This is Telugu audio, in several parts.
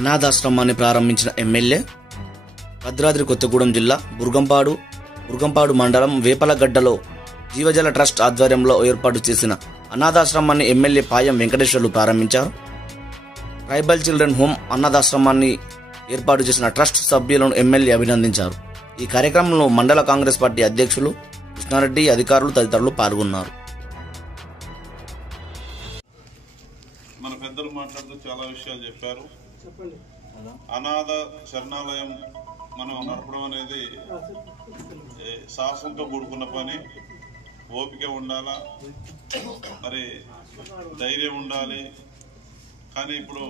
అనాథాశ్రమాన్ని ప్రారంభించిన ఎమ్మెల్యే భద్రాద్రి కొత్తగూడెం జిల్లా బుర్గంపాడు మండలం వేపలగడ్డలో జీవజల ట్రస్ట్ ఆధ్వర్యంలో ఏర్పాటు చేసిన అనాథాశ్రమాన్ని ఎమ్మెల్యే పాయం వెంకటేశ్వర్లు ప్రారంభించారు. ట్రైబల్ చిల్డ్రన్ హోమ్ అనాథాశ్రమాన్ని ఏర్పాటు చేసిన ట్రస్ట్ సభ్యులను ఎమ్మెల్యే అభినందించారు. ఈ కార్యక్రమంలో మండల కాంగ్రెస్ పార్టీ అధ్యక్షులు కృష్ణారెడ్డి, అధికారులు తదితరులు పాల్గొన్నారు. మన పెద్దలు మాట్లాడుతూ చాలా విషయాలు చెప్పారు. అనాథ శరణాలయం మనం నడపడం అనేది సాహసంతో కూడుకున్న పని. ఓపిక ఉండాలా, మరి ధైర్యం ఉండాలి. కానీ ఇప్పుడు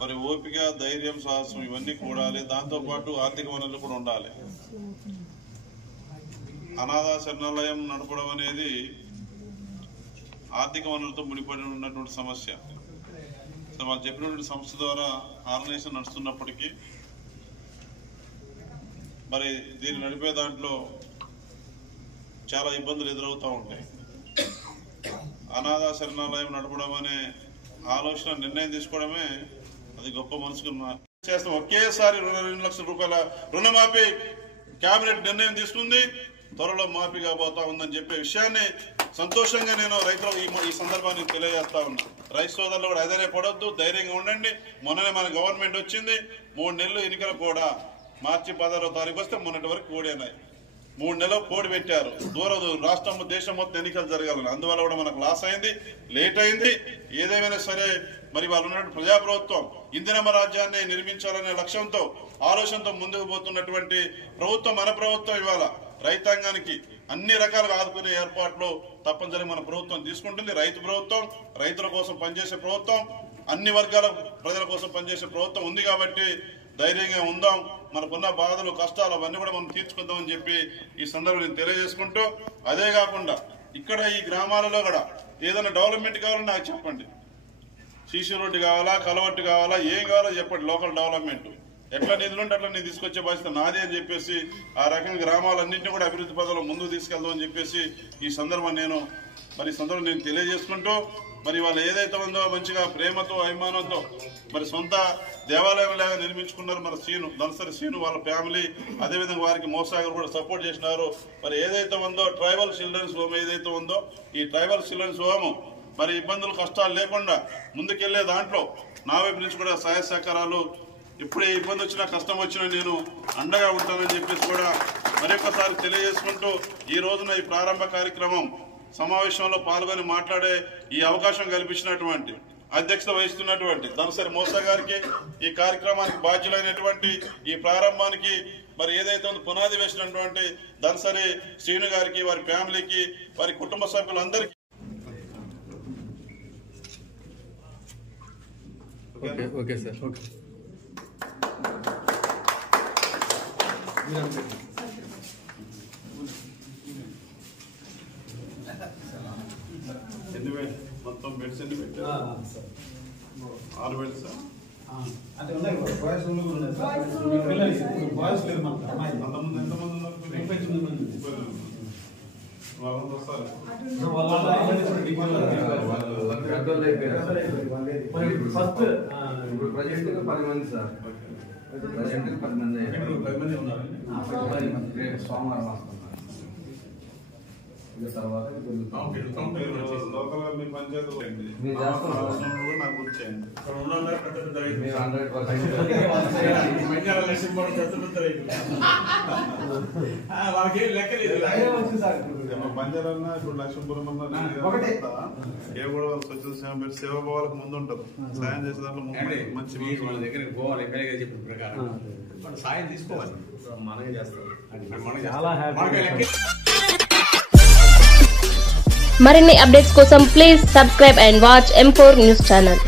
మరి ఓపిక, ధైర్యం, సాహసం ఇవన్నీ కూడాలి. దాంతోపాటు ఆర్థిక వనరులు కూడా ఉండాలి. అనాథ శరణాలయం నడపడం అనేది ఆర్థిక వనరులతో ముడిపడి ఉన్నటువంటి సమస్య. వాళ్ళు చెప్పినటువంటి సంస్థ ద్వారా ఆర్గనైజేషన్ నడుస్తున్నప్పటికీ మరి దీన్ని నడిపే దాంట్లో చాలా ఇబ్బందులు ఎదురవుతూ ఉంటాయి. అనాథ శరణాలయం నడపడం అనే ఆలోచన, నిర్ణయం తీసుకోవడమే అది గొప్ప మనసుకు చేస్తాం. ఒకేసారి 2 లక్షల రూపాయల రుణమాఫీ కేబినెట్ నిర్ణయం తీసుకుంది. త్వరలో మాఫీ కాబోతా ఉందని చెప్పే విషయాన్ని సంతోషంగా నేను రైతులకు ఈ సందర్భాన్ని తెలియజేస్తా ఉన్నా. రైతు సోదరులు కూడా అదే పడొద్దు, ధైర్యంగా ఉండండి. మొన్ననే మన గవర్నమెంట్ వచ్చింది. 3 నెలలు ఎన్నికలు కూడా మార్చి 16వ తారీఖు వస్తే మొన్నటి వరకు కోడినాయి. 3 నెలలు కోడి పెట్టారు. రాష్ట్రం, దేశం మొత్తం ఎన్నికలు జరగాలని. అందువల్ల కూడా మనకు లాస్ అయింది, లేట్ అయింది. ఏదేమైనా సరే మరి వాళ్ళు ఉన్నటువంటి ప్రజాప్రభుత్వం ఇందిరమ్మ రాజ్యాన్ని నిర్మించాలనే లక్ష్యంతో, ఆలోచనతో ముందుకు పోతున్నటువంటి ప్రభుత్వం మన ప్రభుత్వం. ఇవాళ రైతాంగానికి అన్ని రకాలుగా ఆదుకునే ఏర్పాట్లు తప్పనిసరిగా మన ప్రభుత్వం తీసుకుంటుంది. రైతు ప్రభుత్వం, రైతుల కోసం పనిచేసే ప్రభుత్వం, అన్ని వర్గాల ప్రజల కోసం పనిచేసే ప్రభుత్వం ఉంది. కాబట్టి ధైర్యంగా ఉందాం. మనకున్న బాధలు, కష్టాలు అవన్నీ కూడా మనం తీర్చుకుందామని చెప్పి ఈ సందర్భంగా తెలియజేసుకుంటూ, అదే కాకుండా ఇక్కడ ఈ గ్రామాలలో కూడా ఏదైనా డెవలప్మెంట్ కావాలని నాకు చెప్పండి. సీసీ రోడ్డు కావాలా, కలవట్టు కావాలా, ఏం కావాలో చెప్పండి. లోకల్ డెవలప్మెంట్ ఎట్లా నిధులుంటే అట్లా నేను తీసుకొచ్చే బాధ్యత నాదే అని చెప్పేసి ఆ రకంగా గ్రామాలన్నింటినీ కూడా అభివృద్ధి పదంలో ముందుకు తీసుకెళ్దామని చెప్పేసి ఈ సందర్భం నేను తెలియజేసుకుంటూ, మరి వాళ్ళు ఏదైతే ఉందో మంచిగా ప్రేమతో, అభిమానంతో మరి సొంత దేవాలయం లాగా నిర్మించుకున్నారు. మన దనసరి శ్రీను వాళ్ళ ఫ్యామిలీ, అదేవిధంగా వారికి మోసాగర్ కూడా సపోర్ట్ చేసినారు. మరి ఏదైతే ఉందో ట్రైబల్ చిల్డ్రన్స్ హోమ్ ఏదైతే ఉందో, ఈ ట్రైబల్ చిల్డ్రన్స్ హోమ్ మరి ఇబ్బందులు, కష్టాలు లేకుండా ముందుకెళ్లే దాంట్లో నా వైపు నుంచి కూడా సహాయ సహకారాలు, ఎప్పుడే ఇబ్బంది వచ్చినా, కష్టం వచ్చినా నేను అండగా ఉంటానని చెప్పేసి కూడా మరొకసారి తెలియజేసుకుంటూ, ఈ రోజున ఈ ప్రారంభ కార్యక్రమం సమావేశంలో పాల్గొని మాట్లాడే ఈ అవకాశం కల్పించినటువంటి, అధ్యక్షత వహిస్తున్నటువంటి దనసరి మోసా గారికి, ఈ కార్యక్రమానికి బాధ్యులైనటువంటి, ఈ ప్రారంభానికి మరి ఏదైతే పునాది వేసినటువంటి దనసరి శ్రీను గారికి, వారి ఫ్యామిలీకి, వారి కుటుంబ సభ్యులందరికీ ఓకే సార్. ఓకే. మొత్తం బెడ్స్ ఎన్ని పెట్టారు? 6 బెడ్స్. ఎంతమంది ఉన్నారు? వాళ్ళంతా వస్తారు. ఇప్పుడు ప్రజెంట్ 10 మంది సార్. ప్రజెంట్ 10 మంది ఉన్నారు. సోమవారం వస్తున్నారు. తర్వాత లోకల్గా మీ పంచాయతీలో నాకు వచ్చేయండి. పంజాలన్నా ఇప్పుడు లక్ష్మీపురం అన్నా ఏ కూడా స్వచ్ఛత సేవ పెట్టి సేవాభావాలకు ముందు ఉంటుంది. సాయం చేసే దాంట్లో మంచి వాళ్ళ దగ్గరికి పోవాలి. ఎమ్మెల్యే చెప్పిన ప్రకారం సాయం తీసుకోవాలి. మనమే చేస్తాం. మరిన్ని అప్డేట్స్ కోసం please subscribe and watch M4 news channel.